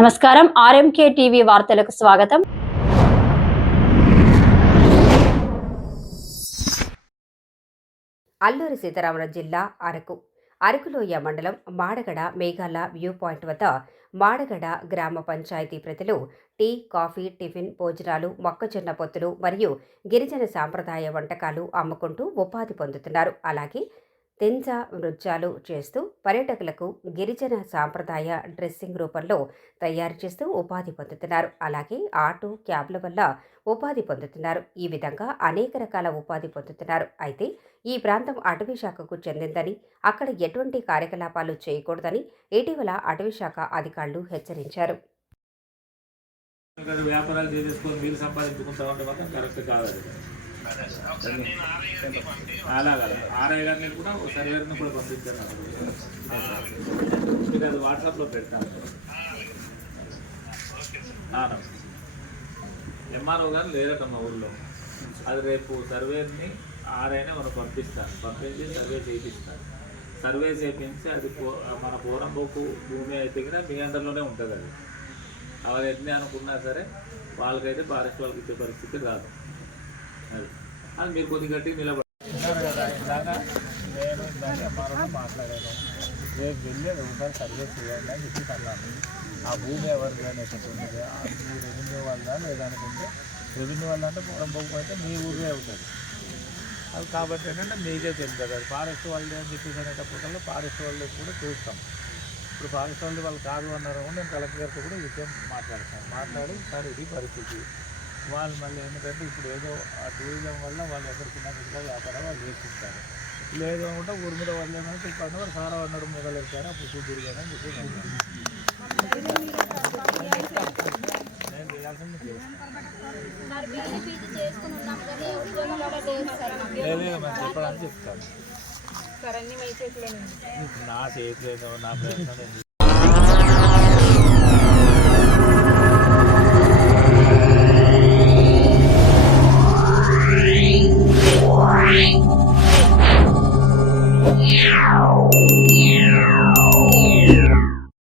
నమస్కారం RMK TV వార్తలకు స్వాగతం. అల్లూరి సీతారామరాజు జిల్లా అరకులోయ మండలం మాడగడ మేఘాల వ్యూ పాయింట్ వద్ద మాడగడ గ్రామ పంచాయతీ ప్రజలు టీ, కాఫీ, టిఫిన్, భోజనాలు, మొక్కజొన్న పొత్తులు మరియు గిరిజన సాంప్రదాయ వంటకాలు అమ్ముకుంటూ ఉపాధి పొందుతున్నారు. అలాగే తెంజా నృత్యాలు చేస్తూ పర్యాటకులకు గిరిజన సాంప్రదాయ డ్రెస్సింగ్ రూపంలో తయారు చేస్తూ ఉపాధి పొందుతున్నారు. అలాగే ఆటో, క్యాబ్ల వల్ల ఉపాధి పొందుతున్నారు. ఈ విధంగా అనేక రకాల ఉపాధి పొందుతున్నారు. అయితే ఈ ప్రాంతం అటవీ శాఖకు చెందిందని, అక్కడ ఎటువంటి కార్యకలాపాలు చేయకూడదని ఇటీవల అటవీ శాఖ అధికారులు హెచ్చరించారు. వ్యాపారాలు చేసేసుకొని మీరు సంపాదించుకుంటా ఉంటే మాత్రం కరెక్ట్ కాదు. అలాగా ఆర్ఐ గారిని కూడా సర్వేర్ని కూడా పంపించారు. మీకు అది వాట్సాప్లో పెడతాను. ఎంఆర్ఓ గారు లేరటమ్మా ఊళ్ళో. అది రేపు సర్వేని ఆర్ఐనే మనం పంపించి సర్వే చేయిస్తాను. సర్వే చేయించి అది మన పోరంబోకు భూమి అయితే కూడా మీ అండర్లోనే ఉంటుంది. అది అవన్నీ ఎన్ని అనుకున్నా సరే వాళ్ళకైతే ఫారెస్ట్ వాళ్ళకి ఇచ్చే పరిస్థితి రాదు. అది మీరు కొద్ది గట్టిగా నిలబడుతున్నారు కదా. ఇందాక నేను ఎంఆర్ఓ మాట్లాడాను. రేపు వెళ్ళి ఒకసారి సర్వే చేయాలి అని చెప్పి అన్నాను. ఆ భూమి ఎవరిది అనేసి ఉన్నది మీ రెవెన్యూ వాళ్ళదా లేదనుకుంటే రెవెన్యూ వాళ్ళ అంటే పోరంబోకు అయితే మీ ఊరే అవుతుంది. అది కాబట్టి ఏంటంటే మీకే తెలుస్తుంది. అది ఫారెస్ట్ వాళ్ళు అని చెప్పేసి అనేటప్పుడు ఫారెస్ట్ వాళ్ళు కూడా చూస్తాం. ఇప్పుడు ఫారెస్ట్ వాళ్ళు కాదు అన్నారు. నేను కలెక్టర్ గారితో కూడా ఈ విషయం మాట్లాడి సార్ ఇది పరిస్థితి. వాళ్ళు మళ్ళీ ఎందుకంటే ఇప్పుడు ఏదో ఆ టూరిజం వల్ల వాళ్ళు ఎక్కడ చిన్న చిన్న వ్యాపారం వాళ్ళు చేస్తుంటారు. లేదు అనుకుంటే ఊరి మీద వాళ్ళు ఏమైనా చెప్పండి వాళ్ళు సారా అన్నాడు మొదలెడతారు. అప్పుడు చూద్దరు కదా అని చెప్పి నేను చేయాల్సింది లేదు మేము చెప్పడానికి చెప్తాను. నా చేతిలో నా ప్రయత్నం